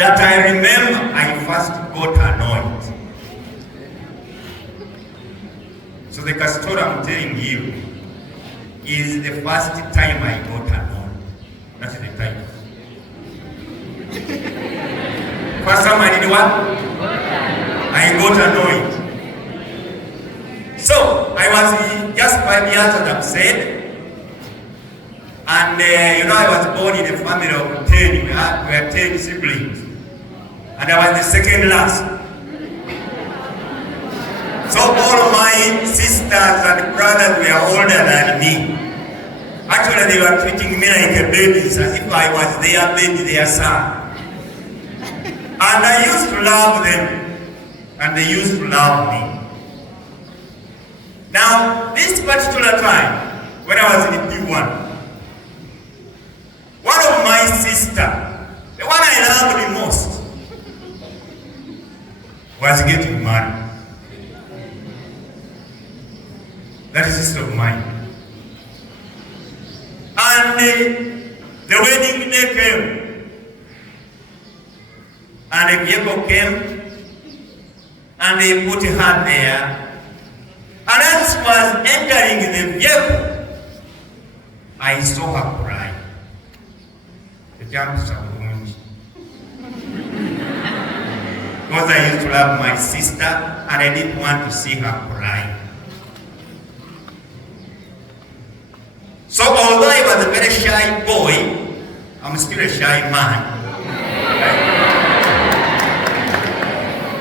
that I remember I first got annoyed. So the story I'm telling you is the first time I got annoyed. That's the time. First time I did what? I got annoyed. So I was just 5 years, as I've said. And I was born in a family of 10. We had 10 siblings. And I was the second last. So all my sisters and brothers were older than me. Actually, they were treating me like a baby, as if I was their baby, their son. And I used to love them, and they used to love me. Now, this particular time, when I was in P1, one of my sisters, the one I loved the most, was getting married. That is sister of mine. And the wedding day came. And the vehicle came. And they put her there. And as she was entering the vehicle, I saw her cry. The jumps are wound. Because I used to love my sister, and I didn't want to see her cry. So although I was a very shy boy, I'm still a shy man.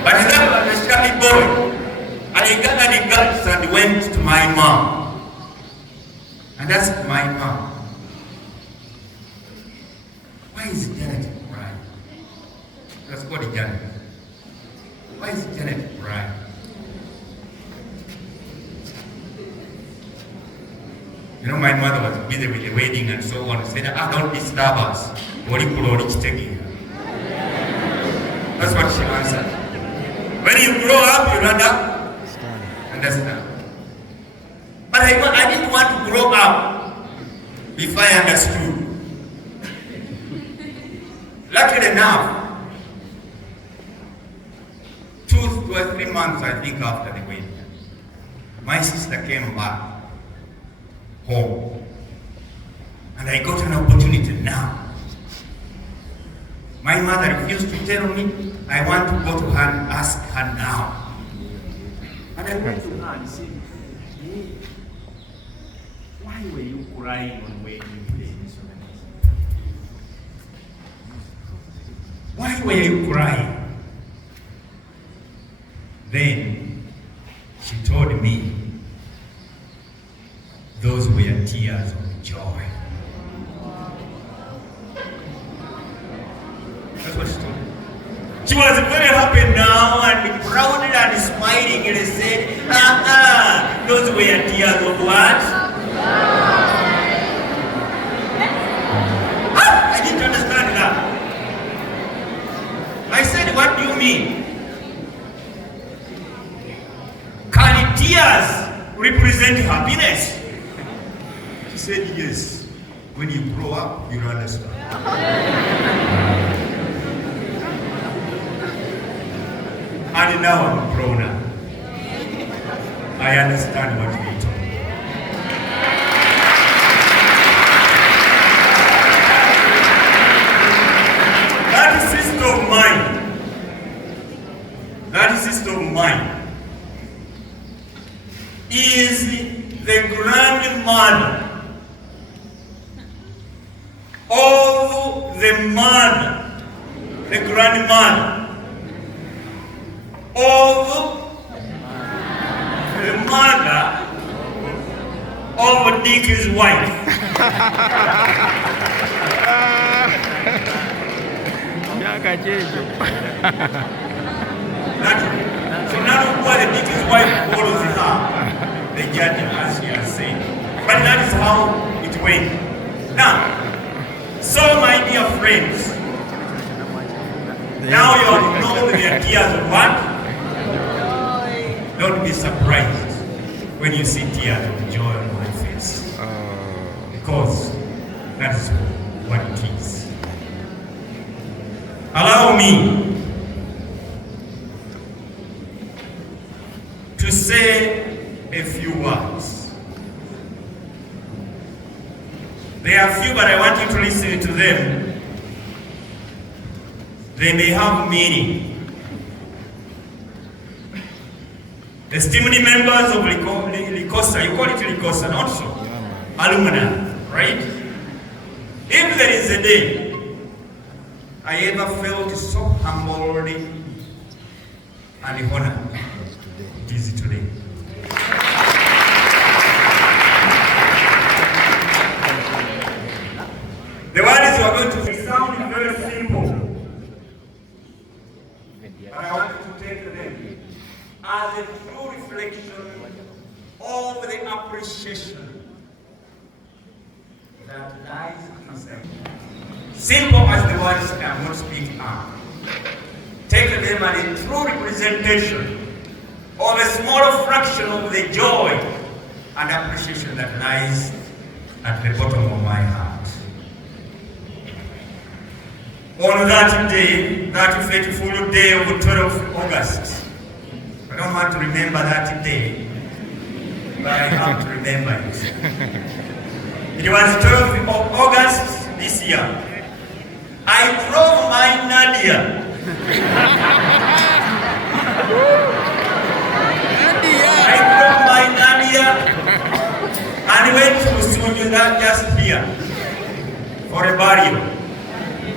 But then I was a shy boy. I gathered the guts and went to my mom. And asked my mom, why is Janet crying? That's called Janet. Why is Janet crying? My mother was busy with the wedding and so on. Said, don't disturb us. That's what she answered. When you grow up, you learn up. Understand. But I didn't want to grow up before I understood. Luckily enough, 2 or 3 months, I think, after the wedding, my sister came back home. And I got an opportunity now. My mother refused to tell me. I want to go to her and ask her now. And I went to her and said, hey, why were you crying on wedding day? Why were you crying? Then she told me those were tears of joy. That's what she told me. She was very happy now and proud and smiling and said, those were tears of what? I didn't understand that. I said, what do you mean? Can tears represent happiness? She said, yes. When you grow up, you'll understand. And now I'm grown up. I understand what you told me. That sister of mine is the grandmother of the mother, the grandmother of the mother of Dick's wife. So now what the Dick's wife follows her, the judge, as she has said. But that is how it went. Now, so my dear friends, now you have known the tears of what? Don't be surprised when you see tears of joy on my face. Because that is what it is. Allow me to say a few words. There are few, but I want you to listen to them. They may have meaning. Esteemed members of Likosa, you call it Likosa, not so? Alumni, right? If there is a day I ever felt so humbled and honored, it is today. The words you are going to say sound very simple, but I want you to take them as a true reflection of the appreciation that lies inside. Simple as the words I am not speaking are. Take them as a true representation of a small fraction of the joy and appreciation that lies at the bottom of my heart. On that day, that fateful day of 12th August, I don't want to remember that day, but I have to remember it. It was 12th of August this year. I drove my Nadia. I drove my Nadia and went to Sunyu, that just here, for a burial.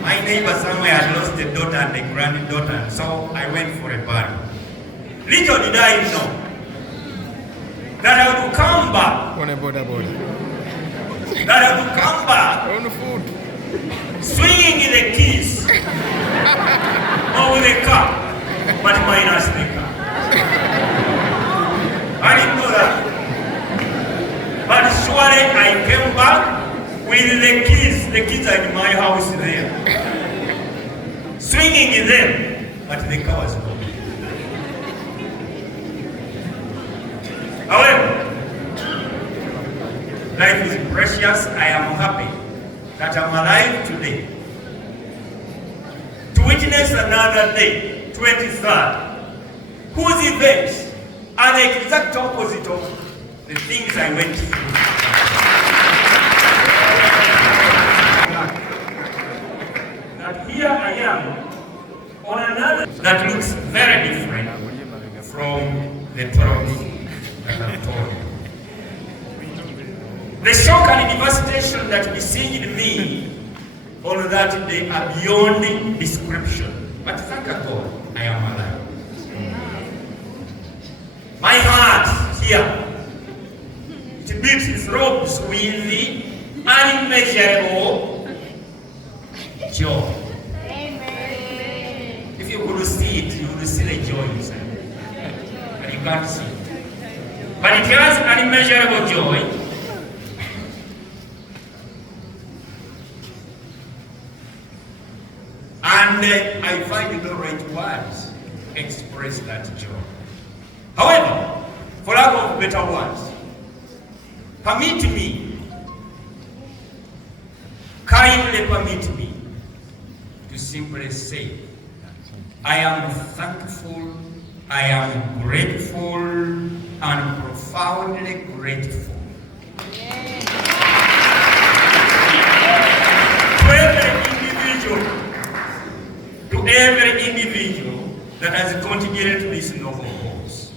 My neighbor somewhere had lost a daughter and a granddaughter, so I went for a burial. Little did I know that I would come back. That I would come back swinging the keys over the car, but minus the car. I didn't know that. But surely I came back with the keys. The keys are in my house there. Swinging them, but the car was gone. However, life is precious. I am happy that I'm alive today to witness another day, 23rd, whose events are the exact opposite of the things I went through. That here I am on another that looks very different from the thoughts that I've told you. The shock and devastation that besieged me on that day are beyond description. But thank God, I am alive. My heart here, it beats, it throbs with the unmeasurable joy. Amen. If you could see it, you would see the joy inside. But you can't see it. But it has unmeasurable joy. And I find the right words to express that joy. However, for lack of better words, permit me, kindly permit me to simply say, I am thankful, I am grateful, and profoundly grateful. To every individual that has contributed to this noble cause.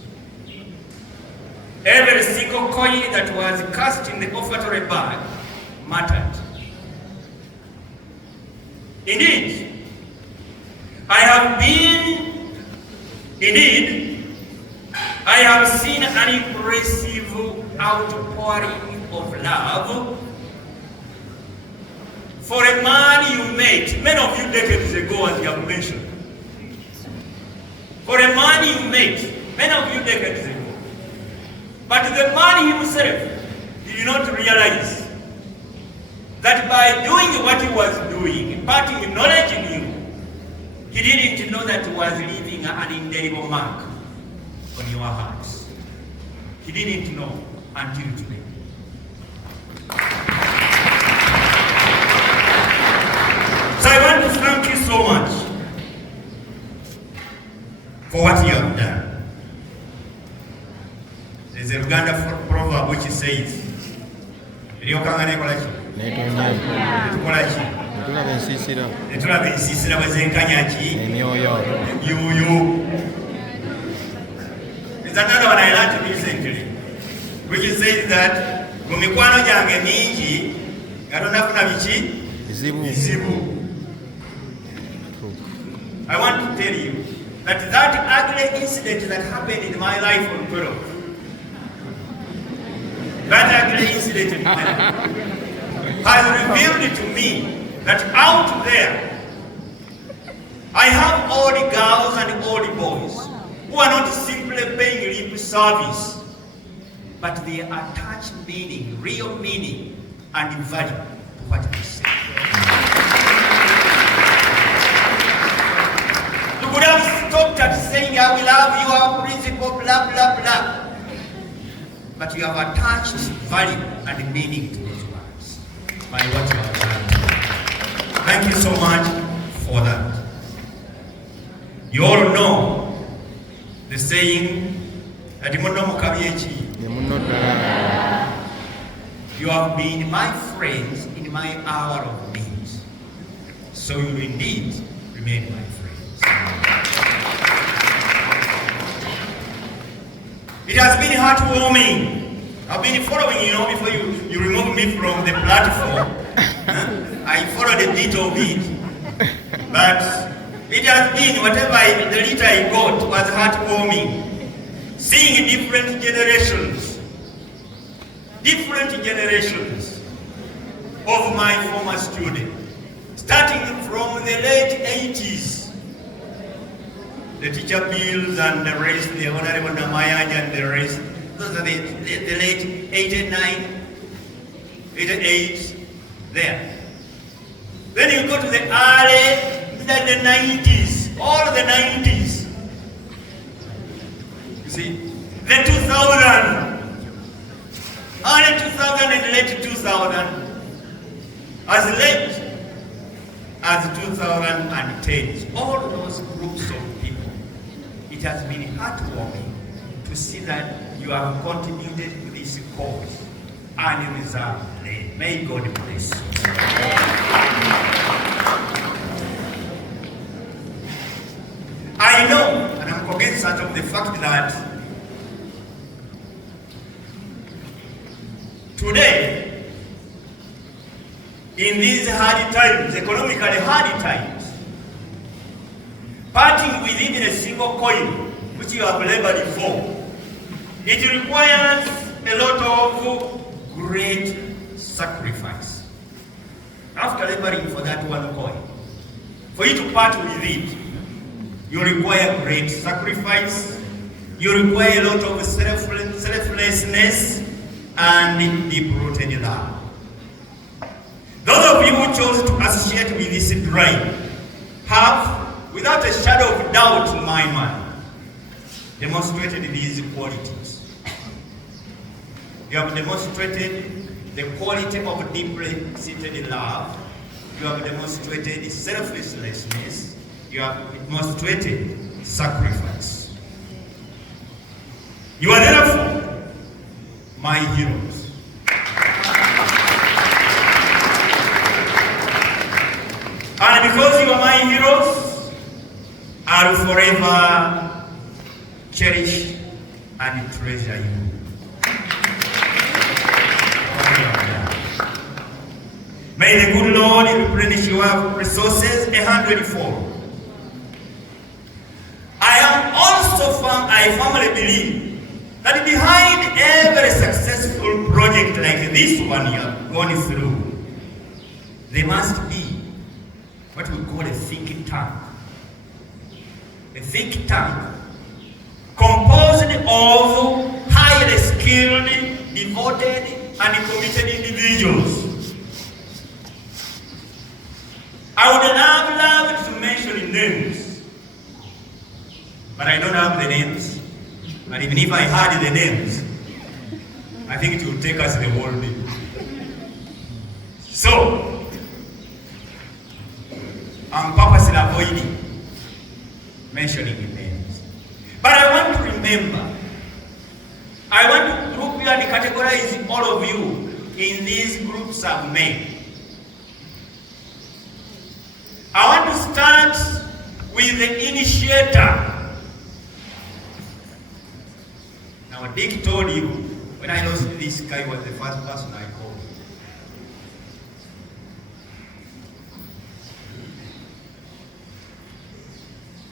Every single coin that was cast in the offertory bag mattered. Indeed, I have seen an impressive outpouring of love for a man you met, many of you decades ago, as you have mentioned. For a man you met, many of you decades ago. But the man himself did not realize that by doing what he was doing, imparting knowledge in you, he didn't know that he was leaving an indelible mark on your hearts. He didn't know until today. So I want to thank you so much for what you have done. There's a Uganda proverb which says, netulaba ensiisira bwe zenkanya ki emyoyo. There's another one I learned recently which says that mu mikwano gyange mingi nga tonafuna biki bizibu. I want to tell you that ugly incident that happened in my life on Toro, that ugly incident has revealed to me that out there I have all the girls and all the boys who are not simply paying lip service, but they attach meaning, real meaning and value to what they say. You could have stopped at saying, I will love you, our principle, blah, blah, blah. But you have attached value and meaning to those words by what you have done. Thank you so much for that. You all know the saying that you have been my friends in my hour of need, so you indeed remain my friends. It has been heartwarming. I've been following you before you removed me from the platform. I followed a bit of it, but it has been whatever the little I got was heartwarming. Seeing different generations of my former students, starting from the late 80s, the teacher Bills and the rest, the Honorable Namayaj and the rest, those are the late 89, 88, there. Then you go to the early, the 90s, all the 90s. You see, the 2000, early 2000 and late 2000, as late as 2010, all those groups of people, it has been heartwarming to see that you have contributed to this cause unreservedly. May God bless you. I know, and I'm cognizant of the fact that today, in these hard times, economically hard times, parting with even a single coin, which you have labored for, it requires a lot of great sacrifice. After laboring for that one coin, for you to part with it, you require great sacrifice, you require a lot of selflessness and deep-rooted love. Those of you who chose to associate with this drive have, without a shadow of doubt in my mind, demonstrated these qualities. You have demonstrated the quality of deeply seated love. You have demonstrated selflessness. You have demonstrated sacrifice. You are therefore my heroes. And because you are my heroes, I will forever cherish and treasure you. May the good Lord replenish your resources 100-fold. I firmly believe that behind every successful project like this one you have gone through, there must be what we call a think tank. A think tank composed of highly skilled, devoted, and committed individuals. I would love to mention names, but I don't have the names. And even if I had the names, I think it would take us the whole day. So, I'm purposely avoiding mentioning the names. member. I want to group you and categorize all of you in these groups of men. I want to start with the initiator. Now, Dick told you, when I lost this guy was the first person I called.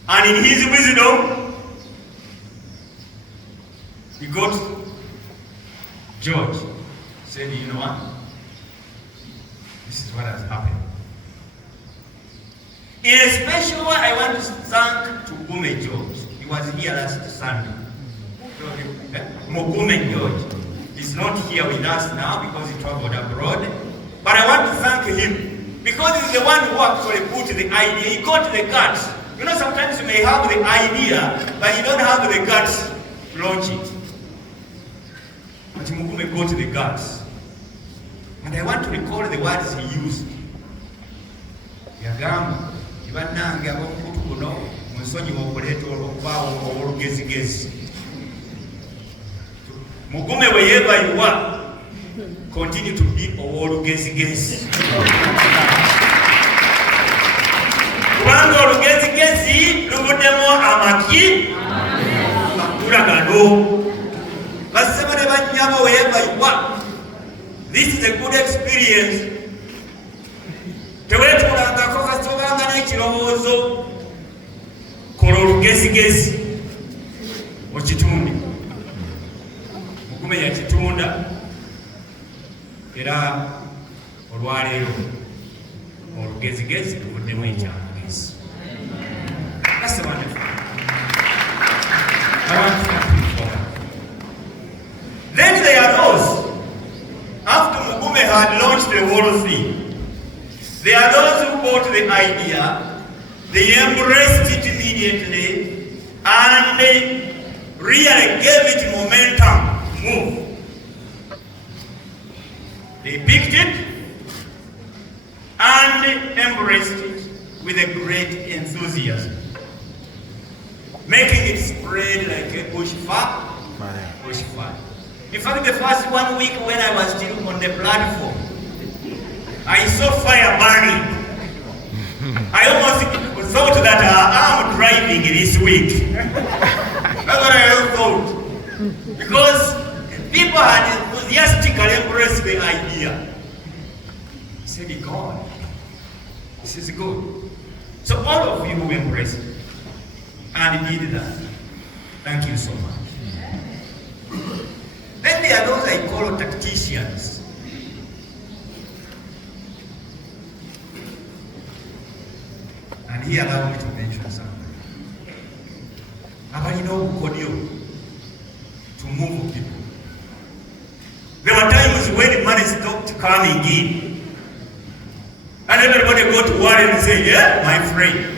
And in his wisdom, he got George. Said, you know what? This is what has happened. In a special way, I want to thank Mugume George. He was here last Sunday. Mugume George is not here with us now because he traveled abroad. But I want to thank him because he's the one who actually put the idea. He got the guts. You know, sometimes you may have the idea, but you don't have the guts to launch it. But Mugume got the guts. And I want to recall the words he used. Yagamba, Ibananga, Wakutuno, Musoni Wokoleto, Wawa, or Gezigezi. Mugume, wherever you are, continue to be Owolu Gezigezi. Kubango Olugezigezi, Lubudemo Amaki, Makuragano. Basemane Banyama, wherever you are. This is a good experience. Tewetulanga ko kasitobanga n'ekirowoozo kola olugezigezi okitunde. Mugume yakitunda era olwaleero olugezigezi luvuddemu ekyamugezi. That's wonderful. I want to thank you for that. Then there are those, after Mugume had launched the whole thing, there are those who got the idea, they embraced it immediately, and they really gave it momentum to move. They picked it and embraced it with a great enthusiasm, making it spread like a bushfire. In fact, the first 1 week when I was still on the platform, I saw fire burning. I almost thought that I'm driving this week. That's what I thought. Because people had enthusiastically embraced the idea. I said, God, this is good. So all of you who embraced it and did that, thank you so much. Then there are those I call tacticians. And here allow me to mention something. Abalina obukodyo to move people. There were times when money stopped coming in. And everybody go to worry and say, yeah, my friend,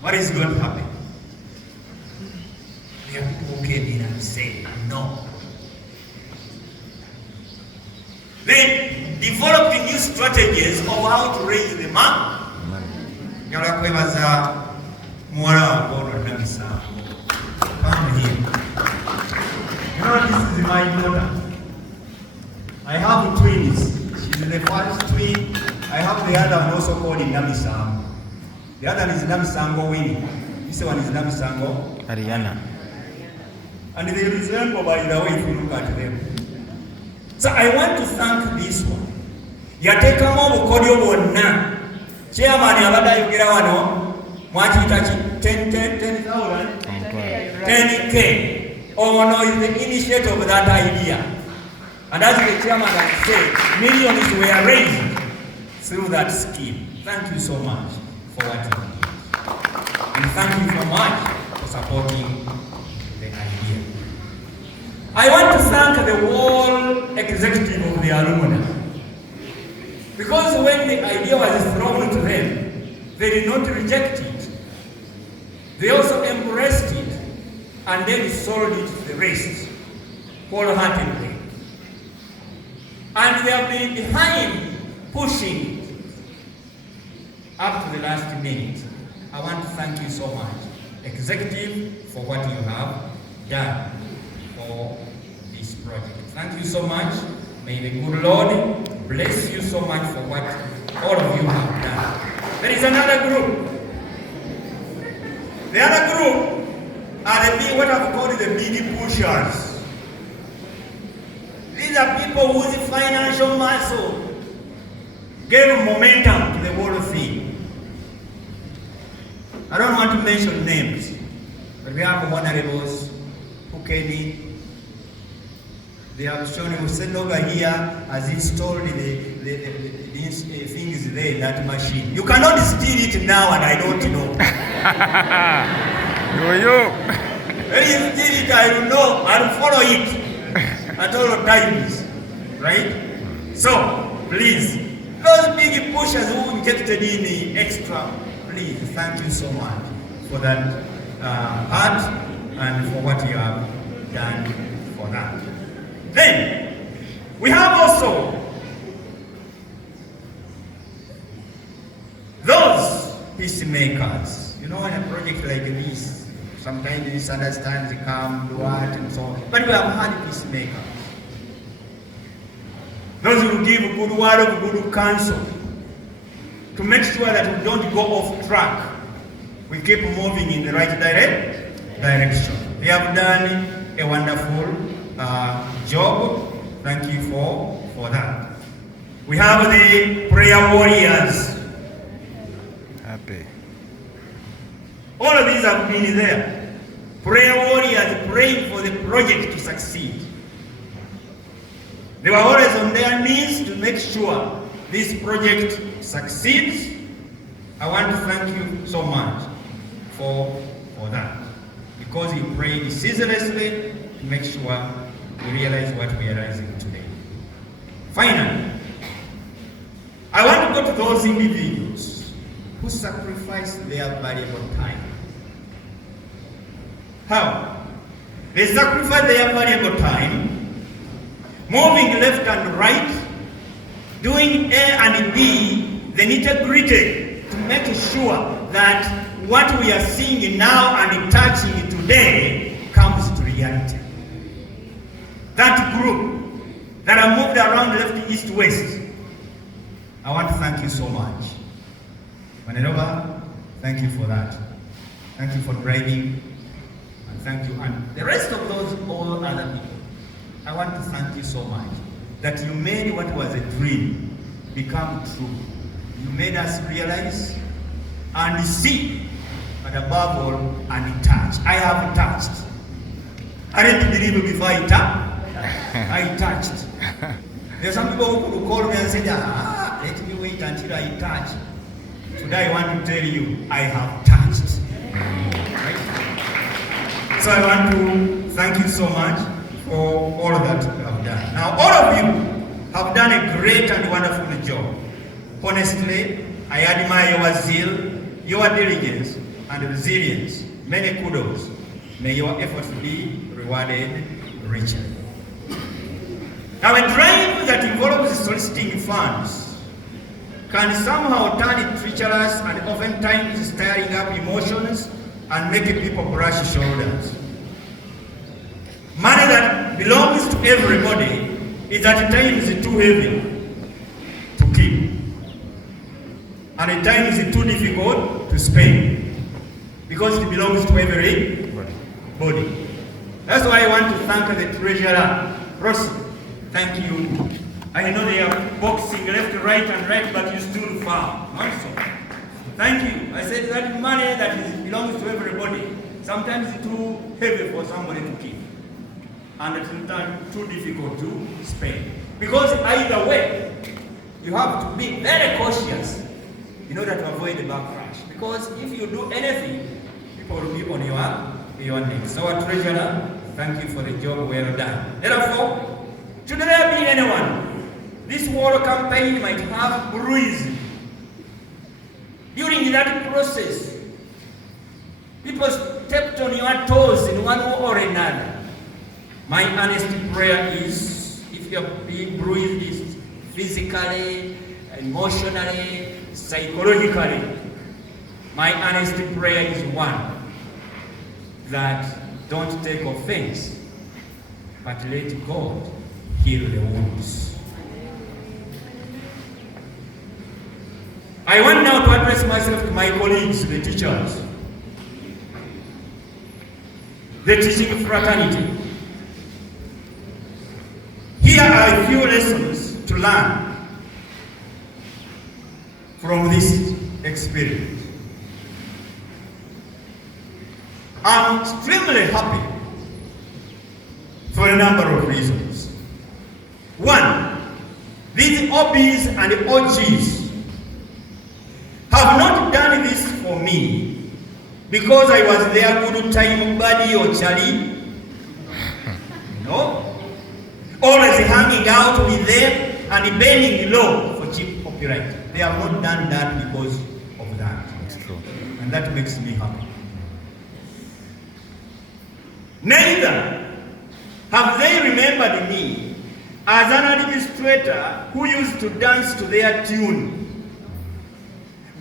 what is going to happen? There are people who came in and said, no. They developed new strategies of how to raise the money. Yala kwebaza muwala wange Namisango. Come here. You know, this is my daughter. I have twins. She's the first twin. I have the other one also called Namisango. The other one is Namisango Winnie. This one is Namisango Ariana. And they resemble, by the way, if you look at them. So I want to thank this one. Yatekamu obukodyo bwonna. Chairman abadde ayogera wano mwakiyita ki 10K. Ono is the initiator of that idea. And as the chairman has said, millions were raised through that scheme. Thank you so much for what you did. And thank you so much for supporting the idea. I want to thank the whole executive of the alumni. Because when the idea was thrown to them, they did not reject it. They also embraced it and then sold it to the rest, wholeheartedly. And they have been behind pushing it up to the last minute. I want to thank you so much, executive, for what you have done for this project. Thank you so much. May the good Lord bless you so much for what all of you have done. There is another group. The other group are what I've called the big pushers. These are people whose financial muscle gave momentum to the whole thing. I don't want to mention names, but we have honorables who came in. They have shown him, sitting over here, has installed the things there in that machine. You cannot steal it now, and I don't know. When you steal it, I will know, I will follow it at all times. Right? So, please, those big pushers who injected in the extra, please, thank you so much for that part and for what you have done for that. Then, we have also those peacemakers. You know, in a project like this, sometimes misunderstandings come, what and so on. But we have had peacemakers. Those who give good word of good counsel to make sure that we don't go off track. We keep moving in the right direction. They have done a wonderful job. Thank you for that. We have the prayer warriors. Happy. All of these have been there. Prayer warriors praying for the project to succeed. They were always on their knees to make sure this project succeeds. I want to thank you so much for that. Because you prayed ceaselessly to make sure we realize what we are realizing today. Finally, I want to go to those individuals who sacrificed their valuable time. How? They sacrificed their valuable time, moving left and right, doing A and B, the nitty-gritty, to make sure that what we are seeing now and touching today comes to reality. That group that are moved around left, east, west, I want to thank you so much. Manitoba, thank you for that. Thank you for driving, and thank you. And the rest of those, all other people, I want to thank you so much that you made what was a dream become true. You made us realize and see, but above all, and touch. I have touched. I didn't believe before I touched. There are some people who call me and say, let me wait until I touch. Today I want to tell you, I have touched. Right? So I want to thank you so much for all that you have done. Now, all of you have done a great and wonderful job. Honestly, I admire your zeal, your diligence, and resilience. Many kudos. May your efforts be rewarded richly. Now, a drive that involves soliciting funds can somehow turn treacherous and oftentimes stirring up emotions and making people brush shoulders. Money that belongs to everybody is at times too heavy to keep, and at times too difficult to spend because it belongs to everybody. That's why I want to thank the treasurer, Rosie. Thank you. I know they are boxing left, right, and right, but you still far. Also, thank you. I said that money that belongs to everybody sometimes it's too heavy for somebody to keep, and it's too difficult to spend. Because either way, you have to be very cautious in order to avoid the backlash. Because if you do anything, people will be on your neck. So, our treasurer, thank you for the job well done. Therefore, should there be anyone, this war campaign might have bruised. During that process, people stepped on your toes in one way or another. My honest prayer is, if you have been bruised physically, emotionally, psychologically, my honest prayer is one, that Don't take offense, but let God heal the wounds. I want now to address myself to my colleagues, the teachers, the teaching fraternity. Here are a few lessons to learn from this experience. I'm extremely happy for a number of reasons. One, these OBs and OGs have not done this for me because I was their good time buddy or Charlie. No. Always hanging out with them and bending low for cheap popularity. They have not done that because of that. That's true. And that makes me happy. Neither have they remembered me as an administrator who used to dance to their tune,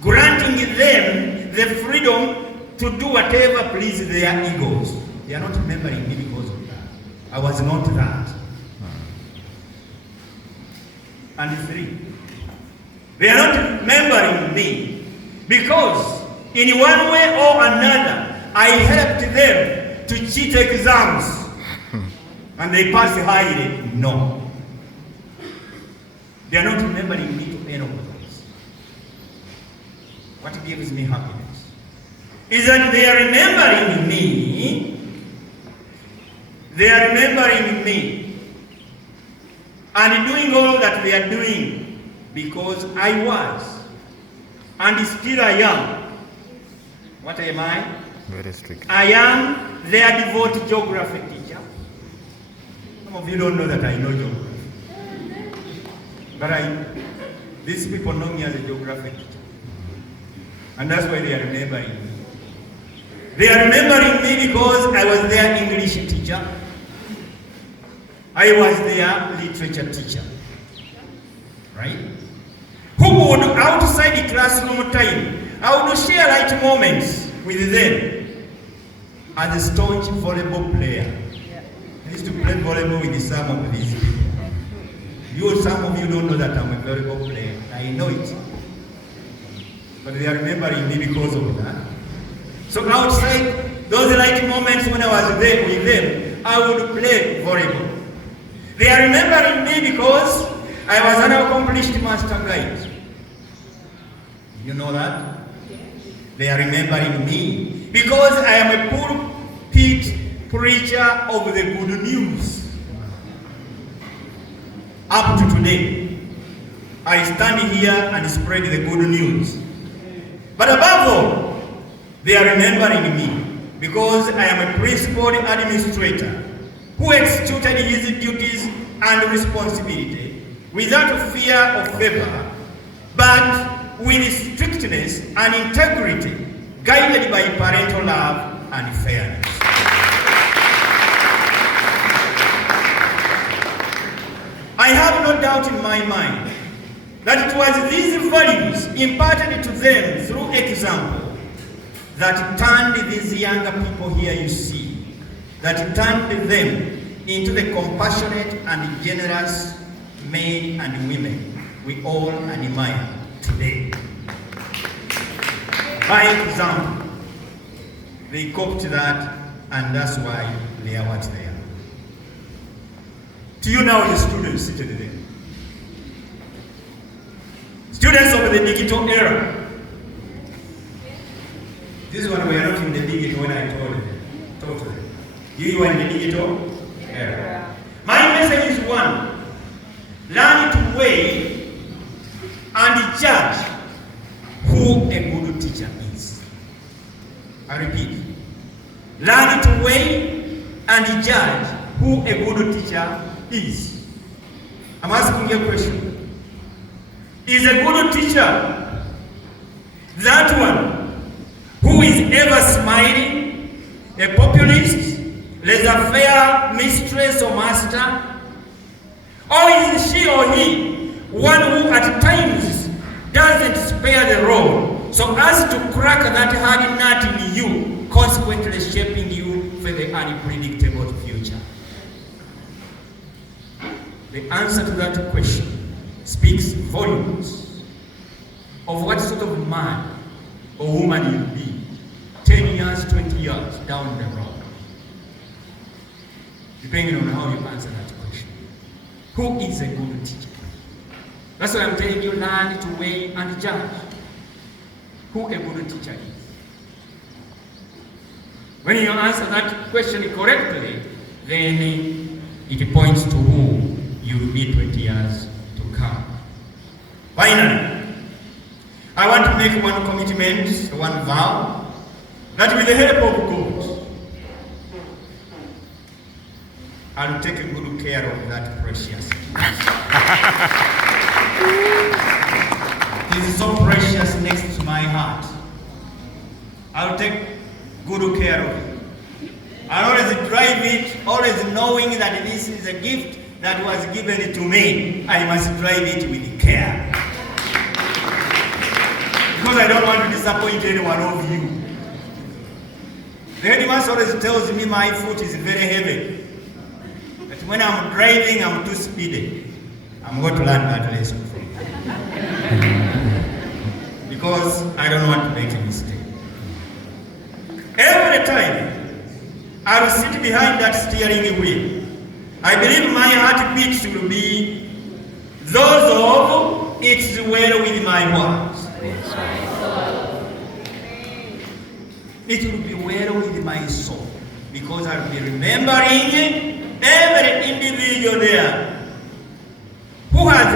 granting them the freedom to do whatever pleases their egos. They are not remembering me because of that. I was not that. And three, they are not remembering me because in one way or another I helped them to cheat exams and they passed highly. No. They are not remembering me to any of this. What gives me happiness is that they are remembering me. They are remembering me and doing all that they are doing because I was and still I am. What am I? Very strict. I am their devoted geography teacher. Some of you don't know that I know geography. But these people know me as a geography teacher. And that's why they are remembering me. They are remembering me because I was their English teacher. I was their literature teacher. Right? Who would, outside the classroom time, I would share light moments with them as a staunch volleyball player. I used to play volleyball with some of these people. Some of you don't know that I'm a volleyball player. I know it. But they are remembering me because of that. So outside those light moments when I was there with them, I would play volleyball. They are remembering me because I was an accomplished master guide. You know that? They are remembering me because I am a pulpit preacher of the good news. Up to today, I stand here and spread the good news. But above all, they are remembering me because I am a principal administrator who executed his duties and responsibility without fear of favor, but with strictness and integrity, guided by parental love and fairness. I have no doubt in my mind that it was these values imparted to them through example that turned these younger people here you see, that turned them into the compassionate and generous men and women we all admire today. By example, they copied that, and that's why they are what they are. To you now, the students seated there. Students of the digital era. This one, we are not in the digital when I told to them. You are in the digital era. My message is one: learn to weigh and judge who a good teacher is. I repeat, learn to weigh and judge who a good teacher is. I'm asking you a question. Is a good teacher that one who is ever smiling, a populist, laissez-faire mistress or master? Or is she or he one who at times doesn't spare the rod so as to crack that hard nut in you, consequently shaping you for the unpredictable future? The answer to that question speaks volumes of what sort of man or woman you'll be 10 years, 20 years down the road, depending on how you answer that question. Who is a good teacher? That's why I'm telling you, learn to weigh and judge who a good teacher is. When you answer that question correctly, then it points to who you will be 20 years to come. Finally, I want to make one commitment, one vow, that with the help of God, I'll take good care of that precious. It is so precious next to my heart. I'll take good care of it. I'll always drive it, always knowing that this is a gift that was given to me. I must drive it with care. Because I don't want to disappoint any one of you. The headmaster always tells me my foot is very heavy. But when I'm driving, I'm too speedy. I'm going to learn that lesson from you. Because I don't want to make a mistake. Every time I will sit behind that steering wheel, I believe my heartbeats will be those of "It's well with my heart." It will be well with my soul, because I will be remembering every individual there who has